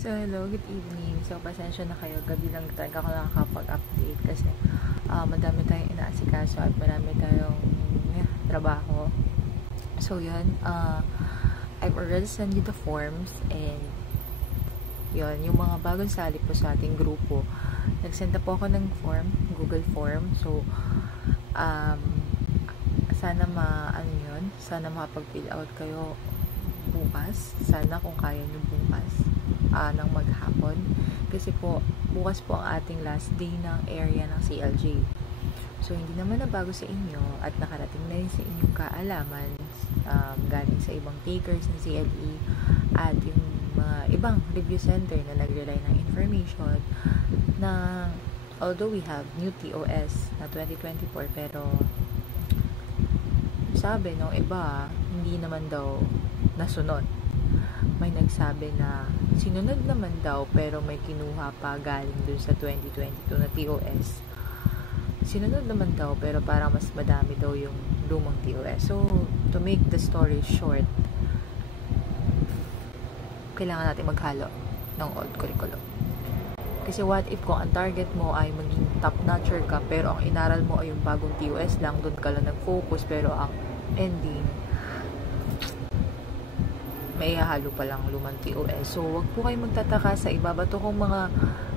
So, hello, good evening. So, pasensya na kayo. Gabi lang talaga ako nakakapag-update kasi madami tayong inaasikaso at marami tayong trabaho. So, yun. I've already sent you the forms and yun, yung mga bagong sali po sa ating grupo. Nagsend na po ako ng form, Google form. So, sana sana makapag-fill out kayo bukas. Sana kung kaya nyo bukas. Ng maghapon kasi po bukas po ang ating last day ng area ng CLJ. So hindi naman na bago sa inyo at nakarating na rin sa inyong kaalaman galing sa ibang takers ng CLE at yung mga ibang review center na nag-rely ng information na although we have new TOS na 2024 pero sabi ng iba hindi naman daw nasunod. May nagsabi na sinunod naman daw pero may kinuha pa galing dun sa 2022 na TOS. Sinunod naman daw pero parang mas madami daw yung lumang TOS. So, to make the story short, kailangan natin maghalo ng old curriculum. Kasi what if kung ang target mo ay maging top-notcher ka pero ang inaral mo ay yung bagong TOS lang, dun ka lang nag-focus pero ang ending may hahalo pa lang lumang TOS. So, wag po kayo magtataka sa ibabato kong mga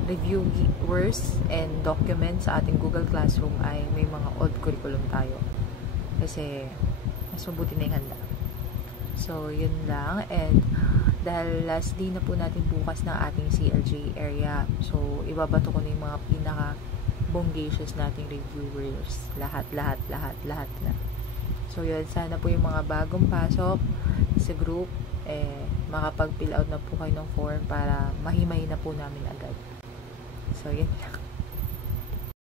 reviewers and documents sa ating Google Classroom ay may mga old curriculum tayo. Kasi, mas mabuti na yung handa. So, yun lang. And, dahil last day na po natin bukas ng ating CLJ area. So, ibabato ko na yung mga pinaka-bongacious nating reviewers. Lahat na. So, yun. Sana po yung mga bagong pasok sa group makapag-fill out na po kayo ng form para mahimay na po namin agad. So, yun lang.